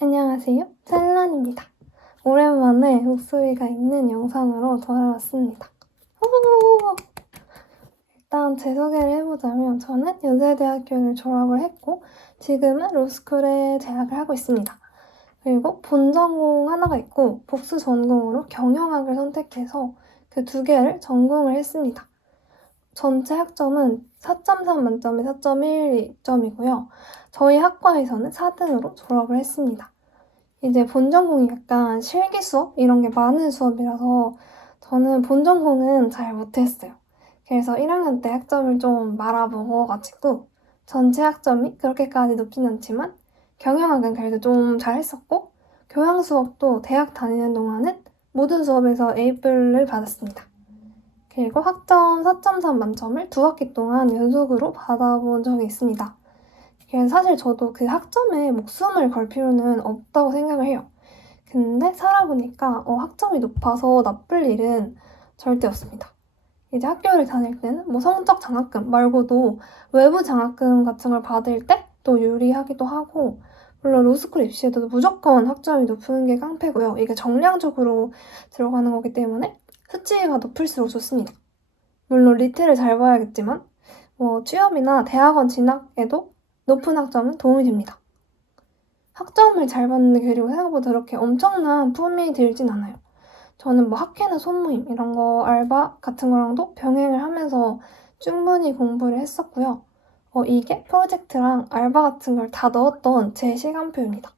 안녕하세요, 찰란입니다. 오랜만에 목소리가 있는 영상으로 돌아왔습니다. 일단 제 소개를 해보자면 저는 연세대학교를 졸업을 했고 지금은 로스쿨에 재학을 하고 있습니다. 그리고 본 전공 하나가 있고 복수 전공으로 경영학을 선택해서 그 두 개를 전공을 했습니다. 전체 학점은 4.3 만점에 4.1점이고요. 저희 학과에서는 4등으로 졸업을 했습니다. 이제 본 전공이 약간 실기 수업 이런 게 많은 수업이라서 저는 본 전공은 잘 못했어요. 그래서 1학년 때 학점을 좀 말아먹어가지고 전체 학점이 그렇게까지 높진 않지만 경영학은 그래도 좀 잘했었고 교양 수업도 대학 다니는 동안은 모든 수업에서 A뿔을 받았습니다. 그리고 학점 4.3 만점을 2학기 동안 연속으로 받아본 적이 있습니다. 그래서 사실 저도 그 학점에 목숨을 걸 필요는 없다고 생각을 해요. 근데 살아보니까 학점이 높아서 나쁠 일은 절대 없습니다. 이제 학교를 다닐 때는 뭐 성적 장학금 말고도 외부 장학금 같은 걸 받을 때 또 유리하기도 하고, 물론 로스쿨 입시에도 무조건 학점이 높은 게 깡패고요. 이게 정량적으로 들어가는 거기 때문에 수치가 높을수록 좋습니다. 물론 리트를 잘 봐야겠지만 취업이나 대학원 진학에도 높은 학점은 도움이 됩니다. 학점을 잘 받는데 그리고 생각보다 그렇게 엄청난 품이 들진 않아요. 저는 뭐 학회나 소모임 이런 거 알바 같은 거랑도 병행을 하면서 충분히 공부를 했었고요. 이게 프로젝트랑 알바 같은 걸 다 넣었던 제 시간표입니다.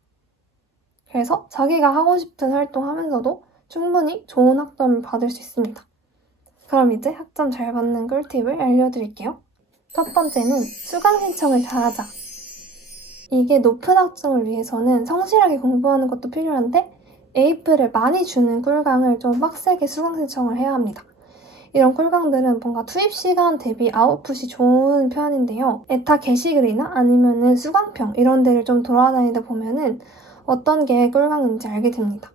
그래서 자기가 하고 싶은 활동하면서도 충분히 좋은 학점을 받을 수 있습니다. 그럼 이제 학점 잘 받는 꿀팁을 알려드릴게요. 첫 번째는 수강 신청을 잘하자. 이게 높은 학점을 위해서는 성실하게 공부하는 것도 필요한데 A뿔을 많이 주는 꿀강을 좀 빡세게 수강 신청을 해야 합니다. 이런 꿀강들은 뭔가 투입 시간 대비 아웃풋이 좋은 편인데요. 에타 게시글이나 아니면은 수강평 이런 데를 좀 돌아다니다 보면은 어떤 게 꿀강인지 알게 됩니다.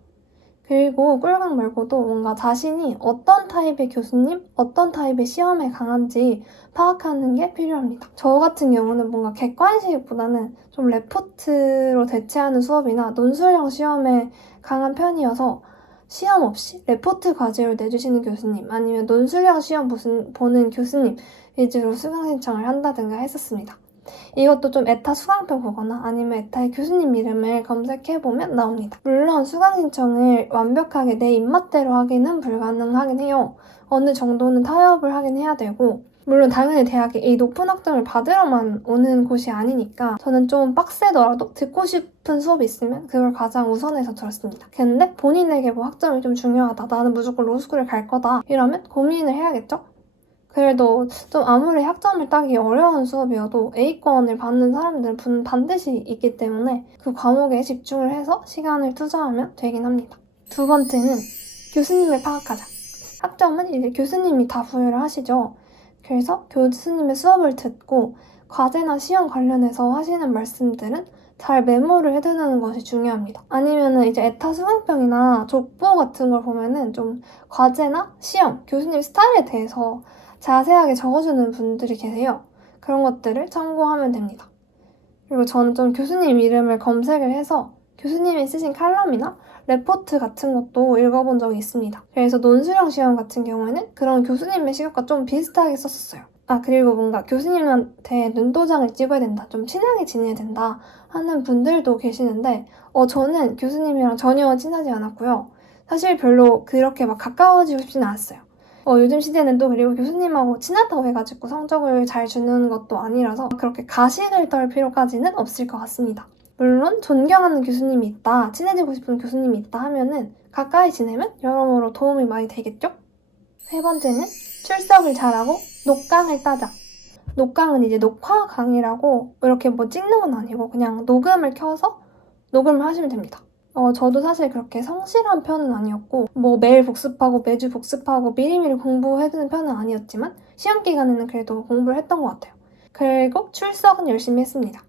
그리고 꿀강 말고도 뭔가 자신이 어떤 타입의 교수님, 어떤 타입의 시험에 강한지 파악하는 게 필요합니다. 저 같은 경우는 뭔가 객관식보다는 좀 레포트로 대체하는 수업이나 논술형 시험에 강한 편이어서 시험 없이 레포트 과제를 내주시는 교수님 아니면 논술형 시험 보는 교수님 위주로 수강 신청을 한다든가 했었습니다. 이것도 좀 에타 수강평 보거나 아니면 에타의 교수님 이름을 검색해보면 나옵니다. 물론 수강 신청을 완벽하게 내 입맛대로 하기는 불가능하긴 해요. 어느 정도는 타협을 하긴 해야 되고, 물론 당연히 대학이 이 높은 학점을 받으러만 오는 곳이 아니니까 저는 좀 빡세더라도 듣고 싶은 수업이 있으면 그걸 가장 우선해서 들었습니다. 근데 본인에게 뭐 학점이 좀 중요하다, 나는 무조건 로스쿨을 갈 거다 이러면 고민을 해야겠죠? 그래도 좀 아무리 학점을 따기 어려운 수업이어도 A권을 받는 사람들은 반드시 있기 때문에 그 과목에 집중을 해서 시간을 투자하면 되긴 합니다. 두 번째는 교수님을 파악하자. 학점은 이제 교수님이 다 부여를 하시죠. 그래서 교수님의 수업을 듣고 과제나 시험 관련해서 하시는 말씀들은 잘 메모를 해두는 것이 중요합니다. 아니면은 이제 에타 수강평이나 족보 같은 걸 보면은 좀 과제나 시험, 교수님 스타일에 대해서 자세하게 적어주는 분들이 계세요. 그런 것들을 참고하면 됩니다. 그리고 저는 좀 교수님 이름을 검색을 해서 교수님이 쓰신 칼럼이나 레포트 같은 것도 읽어본 적이 있습니다. 그래서 논술형 시험 같은 경우에는 그런 교수님의 시각과 좀 비슷하게 썼었어요. 그리고 뭔가 교수님한테 눈도장을 찍어야 된다, 좀 친하게 지내야 된다 하는 분들도 계시는데 저는 교수님이랑 전혀 친하지 않았고요. 사실 별로 그렇게 막 가까워지고 싶지는 않았어요. 요즘 시대는 또 그리고 교수님하고 친하다고 해가지고 성적을 잘 주는 것도 아니라서 그렇게 가식을 떨 필요까지는 없을 것 같습니다. 물론 존경하는 교수님이 있다, 친해지고 싶은 교수님이 있다 하면은 가까이 지내면 여러모로 도움이 많이 되겠죠? 세 번째는 출석을 잘하고 녹강을 따자. 녹강은 이제 녹화 강의라고 이렇게 뭐 찍는 건 아니고 그냥 녹음을 켜서 녹음을 하시면 됩니다. 저도 사실 그렇게 성실한 편은 아니었고 뭐 매일 복습하고 매주 복습하고 미리미리 공부해두는 편은 아니었지만 시험 기간에는 그래도 공부를 했던 것 같아요. 그리고 출석은 열심히 했습니다.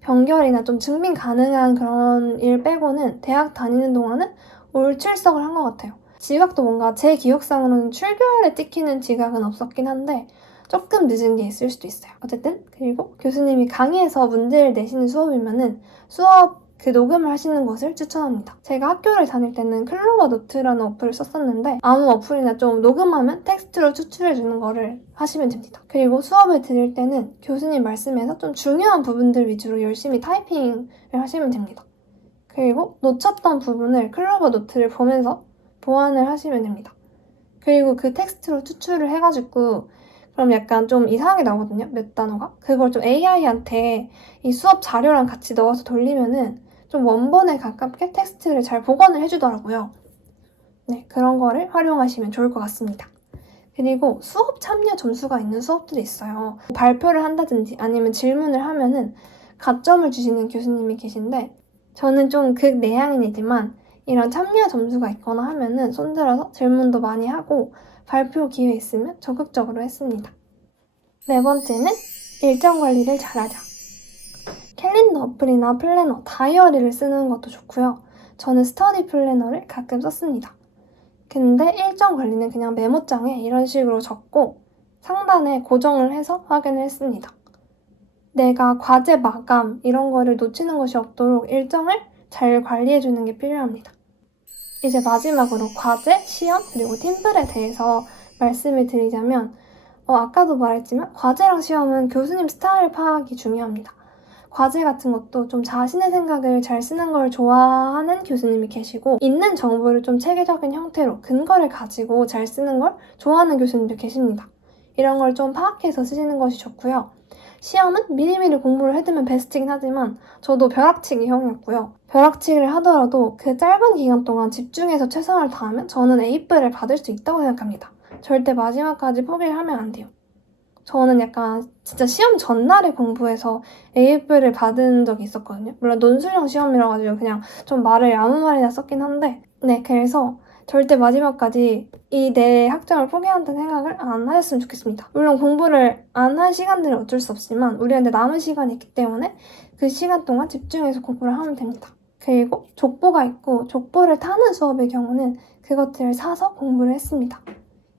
병결이나 좀 증빙 가능한 그런 일 빼고는 대학 다니는 동안은 올 출석을 한 것 같아요. 지각도 뭔가 제 기억상으로는 출결에 찍히는 지각은 없었긴 한데 조금 늦은 게 있을 수도 있어요. 어쨌든 그리고 교수님이 강의에서 문제를 내시는 수업이면은 수업 그 녹음을 하시는 것을 추천합니다. 제가 학교를 다닐 때는 클로버 노트라는 어플을 썼었는데 아무 어플이나 좀 녹음하면 텍스트로 추출해주는 거를 하시면 됩니다. 그리고 수업을 들을 때는 교수님 말씀에서 좀 중요한 부분들 위주로 열심히 타이핑을 하시면 됩니다. 그리고 놓쳤던 부분을 클로버 노트를 보면서 보완을 하시면 됩니다. 그리고 그 텍스트로 추출을 해가지고 그럼 약간 좀 이상하게 나오거든요, 몇 단어가. 그걸 좀 AI한테 이 수업 자료랑 같이 넣어서 돌리면은 좀 원본에 가깝게 텍스트를 잘 보관을 해주더라고요. 네, 그런 거를 활용하시면 좋을 것 같습니다. 그리고 수업 참여 점수가 있는 수업들이 있어요. 발표를 한다든지 아니면 질문을 하면은 가점을 주시는 교수님이 계신데 저는 좀 극내향인이지만 이런 참여 점수가 있거나 하면은 손들어서 질문도 많이 하고 발표 기회 있으면 적극적으로 했습니다. 네 번째는 일정 관리를 잘하자. 캘린더 어플이나 플래너, 다이어리를 쓰는 것도 좋고요. 저는 스터디 플래너를 가끔 썼습니다. 근데 일정 관리는 그냥 메모장에 이런 식으로 적고 상단에 고정을 해서 확인을 했습니다. 내가 과제 마감 이런 거를 놓치는 것이 없도록 일정을 잘 관리해주는 게 필요합니다. 이제 마지막으로 과제, 시험, 그리고 팀플에 대해서 말씀을 드리자면 아까도 말했지만 과제랑 시험은 교수님 스타일 파악이 중요합니다. 과제 같은 것도 좀 자신의 생각을 잘 쓰는 걸 좋아하는 교수님이 계시고 있는 정보를 좀 체계적인 형태로 근거를 가지고 잘 쓰는 걸 좋아하는 교수님도 계십니다. 이런 걸 좀 파악해서 쓰시는 것이 좋고요. 시험은 미리미리 공부를 해두면 베스트긴 하지만 저도 벼락치기 형이었고요. 벼락치기를 하더라도 그 짧은 기간 동안 집중해서 최선을 다하면 저는 A뿔을 받을 수 있다고 생각합니다. 절대 마지막까지 포기를 하면 안 돼요. 저는 약간 진짜 시험 전날에 공부해서 A뿔을 받은 적이 있었거든요. 물론 논술형 시험이라 가지고 그냥 좀 말을 아무 말이나 썼긴 한데 네, 그래서 절대 마지막까지 이 내 학점을 포기한다는 생각을 안 하셨으면 좋겠습니다. 물론 공부를 안 한 시간들은 어쩔 수 없지만 우리한테 남은 시간이 있기 때문에 그 시간 동안 집중해서 공부를 하면 됩니다. 그리고 족보가 있고 족보를 타는 수업의 경우는 그것들을 사서 공부를 했습니다.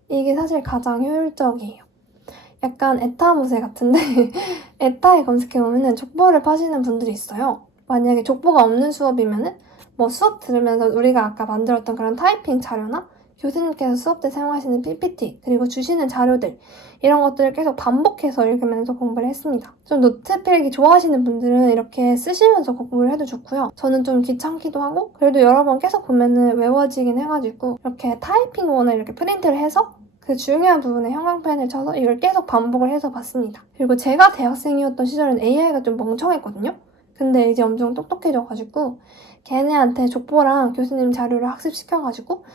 이게 사실 가장 효율적이에요. 약간 에타모세 같은데 에타에 검색해보면은 족보를 파시는 분들이 있어요. 만약에 족보가 없는 수업이면은 수업 들으면서 우리가 아까 만들었던 그런 타이핑 자료나 교수님께서 수업 때 사용하시는 PPT 그리고 주시는 자료들 이런 것들을 계속 반복해서 읽으면서 공부를 했습니다. 좀 노트 필기 좋아하시는 분들은 이렇게 쓰시면서 공부를 해도 좋고요. 저는 좀 귀찮기도 하고 그래도 여러 번 계속 보면은 외워지긴 해가지고 이렇게 타이핑본을 이렇게 프린트를 해서 그 중요한 부분에 형광펜을 쳐서 이걸 계속 반복을 해서 봤습니다. 그리고 제가 대학생이었던 시절엔 AI가 좀 멍청했거든요. 근데 이제 엄청 똑똑해져가지고 걔네한테 족보랑 교수님 자료를 학습시켜가지고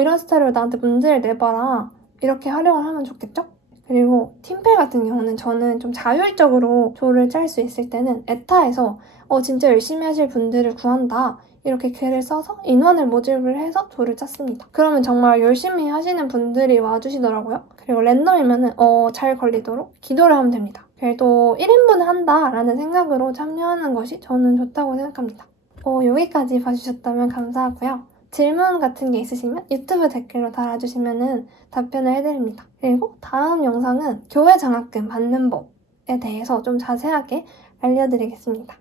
이런 스타일로 나한테 문제를 내봐라 이렇게 활용을 하면 좋겠죠? 그리고 팀플 같은 경우는 저는 좀 자율적으로 조를 짤 수 있을 때는 에타에서 진짜 열심히 하실 분들을 구한다 이렇게 글을 써서 인원을 모집을 해서 조를 짰습니다. 그러면 정말 열심히 하시는 분들이 와주시더라고요. 그리고 랜덤이면은 잘 걸리도록 기도를 하면 됩니다. 그래도 1인분 한다라는 생각으로 참여하는 것이 저는 좋다고 생각합니다. 여기까지 봐주셨다면 감사하고요. 질문 같은 게 있으시면 유튜브 댓글로 달아주시면 답변을 해드립니다. 그리고 다음 영상은 교회 장학금 받는 법에 대해서 좀 자세하게 알려드리겠습니다.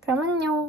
그럼 안녕!